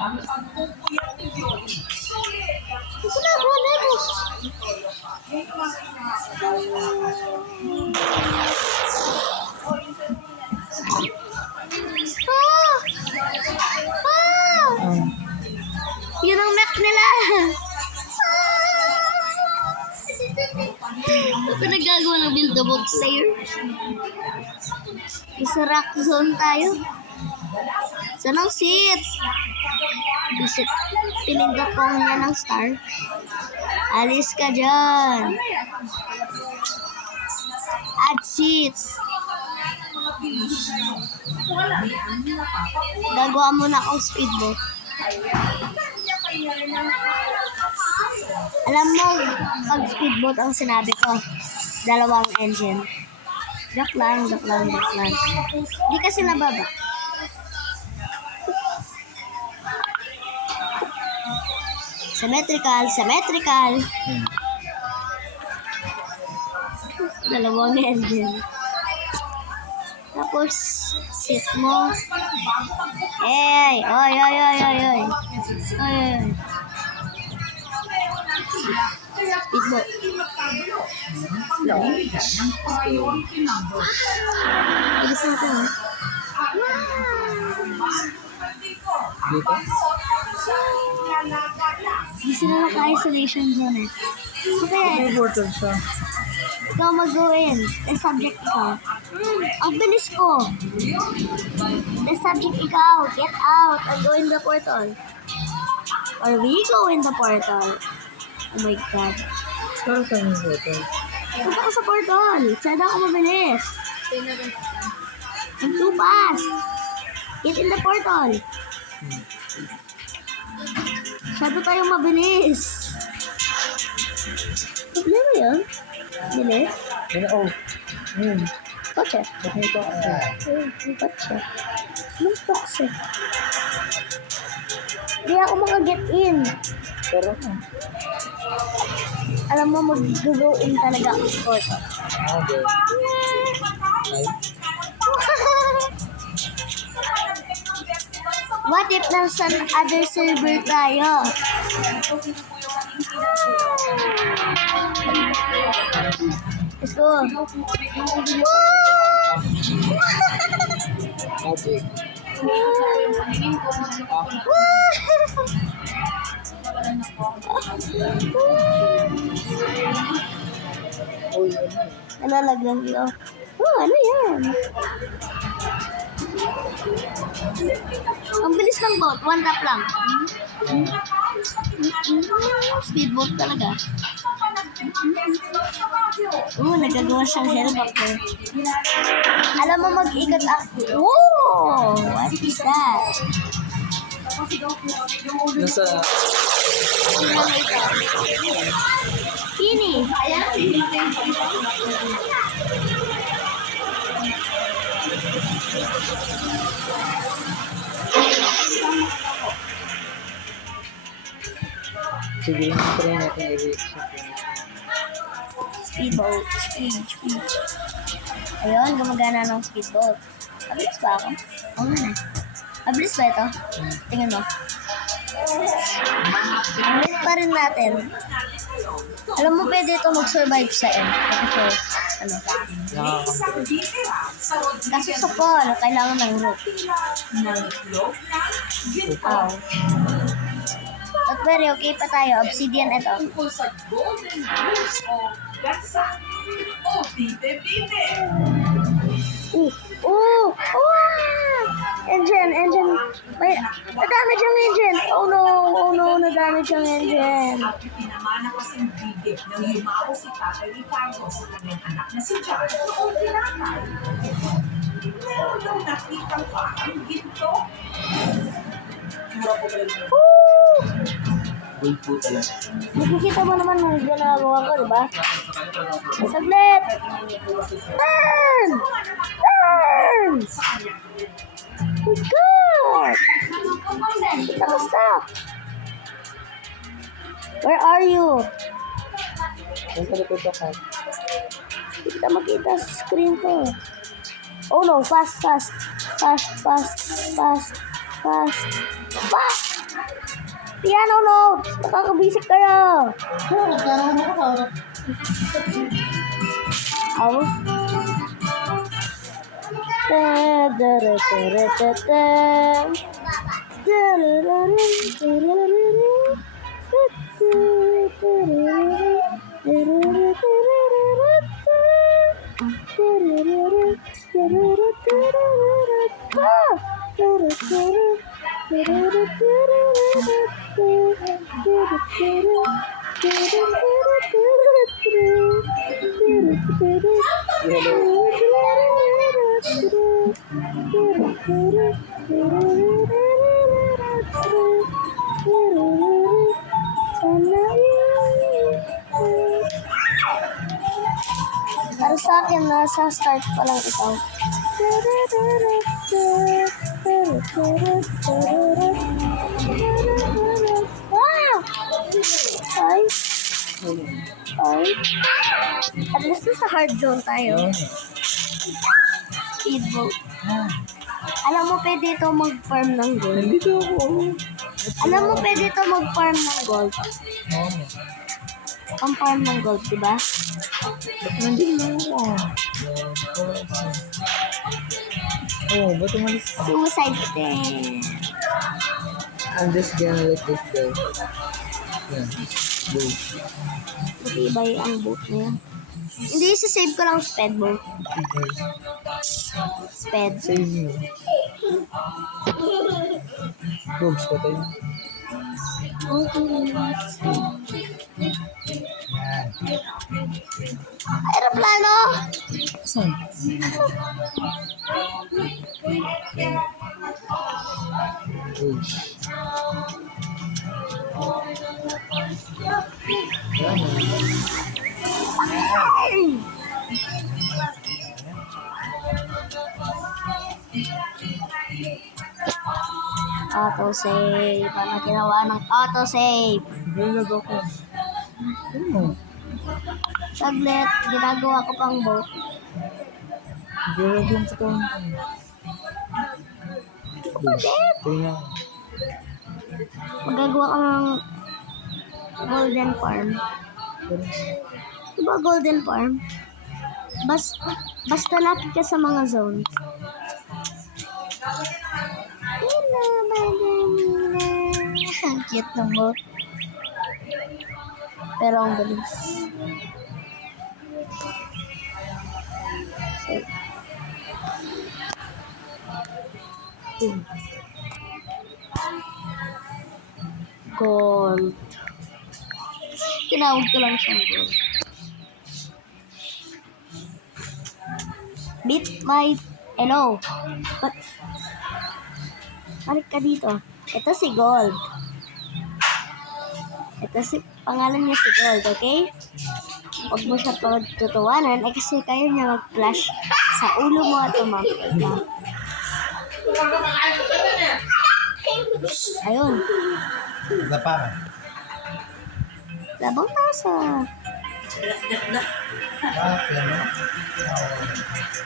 Ginagawa na mo. Yun ang mech nila. Ito nagagawa ng build-a-boat player. Isa rock zone tayo. Saan ang seat? Visit. Pinindot ko niya ng star. Alis ka dyan. Add seat. Gagawa muna akong speedboat. Alam mo, pag speedboat ang sinabi ko, dalawang engine. Joke lang. Di kasi nababa. Symmetrical. Dalawang engine. Tapos, seat mo. Hey! Oy! Speedboat. Bilis natin, ha? Dito? Hindi sila naka-isolation zone, eh. Okay. Portal siya. Ikaw mag-go-in. The subject ikaw. Ang bilis ko. The subject ikaw. Get out and go in the portal. Or we go in the portal. Oh my God. Pero saan yung portal? Punta ko sa portal. Sana ako mabilis. I'm too fast. Get in the portal. Masyado tayong mabilis. Problema yun? Bilis? Oh. Kotse. Nakita ko. Kotse. Anong kotse? Hindi ako maka-get in. Pero, Alam mo, mag-go in talaga ako sa portal. okay. Nice. What if nasa other server tayo? Let's go. Magic. Uy, Nalalaglang ko. Oh, ano yan? Ang bilis ng boat. One tap lang. Speedboat talaga. Nagagawa siyang helicopter. Alam mo, mag-ikot ang... Whoa! What is that? nasa... Spinny. Sige, try natin i-reach. Speedboat. Speed. Ayun, gumagana ng speedboat. Mabilis ba ako? Oo nga na. Mabilis ba ito? Tingnan mo. Ulit pa rin natin. Alam mo, pwede ito mag-survive sa end. Kasi sa pool, kailangan ng rope. Wow. At very okay pa tayo. Obsidian ito. Engine. May na-damage ang engine. Oh no, na-damage ang engine. Pinamana kasing bibig nang yumaw si Tatay Ricardo sa kanyang anak na si John noong tinatay. Meron daw nakitang parang ginto. Uy po talaga. Nakikita mo naman yung ginagawa ko, di ba? Saglit! Turn! Oh God! Stop! Where are you? Yung palipid ka. Hindi kita makita sa screen ko. Oh no, fast. Fast. Fuck! Piano notes! Nakakabisik kayo! Aw. Para sa akin, nasa start pa lang ito. Wow! Ay. Ay. At least nasa hard zone tayo. Speedboat. Alam mo, pwede ito mag-farm ng gold. Nandito ako. Alam mo, pwede ito mag-farm ng gold. Oo. Ang farm ng gold, diba? Ba't nandito ako? Oh, ba't umalis? Suicide thing. I'm just gonna let this go. Yan. Go. Matibay ang boat na yan. Hindi, sasave ko lang sped boat. Sped. Save me. Boobs pa tayo. Aeroplano! Saan? Boobs. Yan. Autosave. Ano ginawa ng autosave? Galag ako. Ano? Saglit, ginagawa ko pang boat. Galag yung katawan ko. Boobs. Tingnan ko. Magagawa ka ng golden farm. Diba golden farm? Basta lucky ka sa mga zones. Hello, Madamina. Ang cute ng boat. Pero ang bilis. Gold. Tinawag ko lang siyang gold. Beat my... Hello. But... Balik ka dito. Ito si Gold. Ito si... Pangalan niya si Gold, okay? Huwag mo siya pagtutuwanan kasi kayo niya mag-flash sa ulo mo at umapit ka. Ayun. Lapangan. Labang tasa.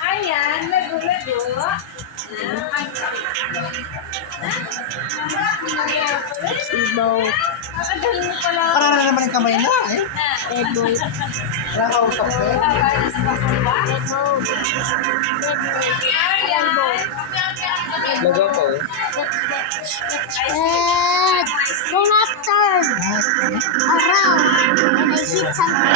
Ayan, lago-lago. Ibaw. Para na naman yung kamay na eh. Red boat. Nakakausap ko eh. Red boat. Red boat. Laga ko eh. And do not turn around when I hit something.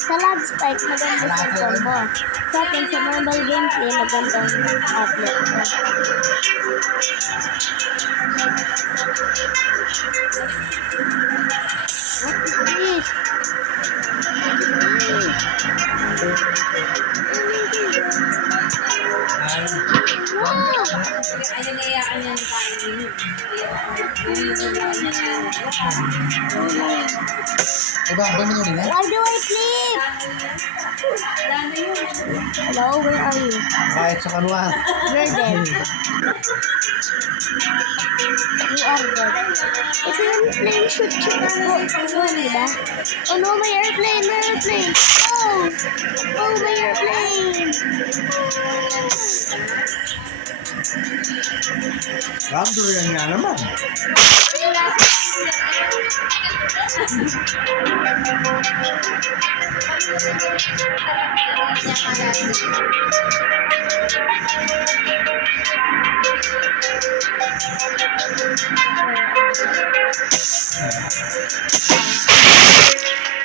Sa lag spike, maganda sa combo. Sa akin, sa normal gameplay, magandang outlet ko. What is this? Wow! Ayun, naiyakan niya ng kain. Diba, ba mo rin Why do I flip? Hello, where are you? Kahit sa kanuan. Where dead. You are dead. Ito yung plane shoot phone, diba? Oh no, may airplane, may airplane. Oh! Oh, may airplane. Raptor yan nga naman.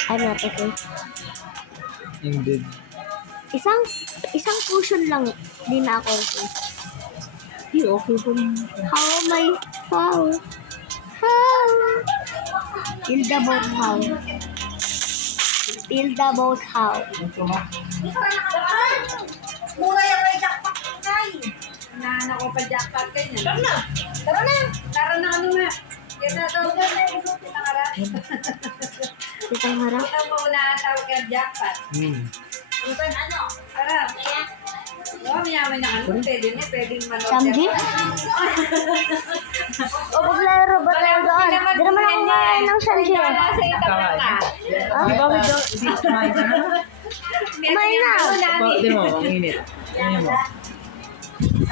I'm not okay. Indeed. Isang cushion lang, di na ako okay. Di okay po naman. How am I? How? Feel the boat how? Feel the boat how? Mula yung may jackpot kay. Naanak ko pa jackpot kay niya. Tara na! Tara na! Tara na ano na. Yan na daw. Kitang harap. Kitang harap? Kitang maunahan tawag ka jackpot. Ano? Tara. Oh, mayaman na ano. Pwede niya. Pwedeng manood. Samji? O paglaro ba tayo doon? Di naman ako kaya ng Samji. Wala sa itapat ka. Di ba may daw, di kumain ka na? Kumain na. Di mo, ang init. Ano mo?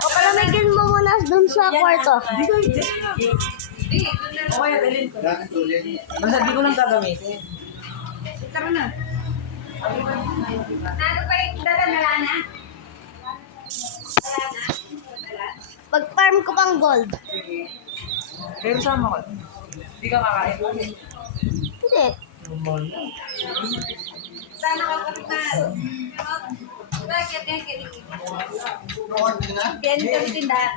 O palamigin mo muna dun sa kwarto. Okay, dalhin ko. Basta di ko lang gagamitin. Tara na. Ano ba yung dala na lana? Pag-farm ko pang gold. Pero sama ko. Di ka kakain. Hindi. Sana ka kapitan. Bakit yan kinig? Record ka na? Yan kami tindahan.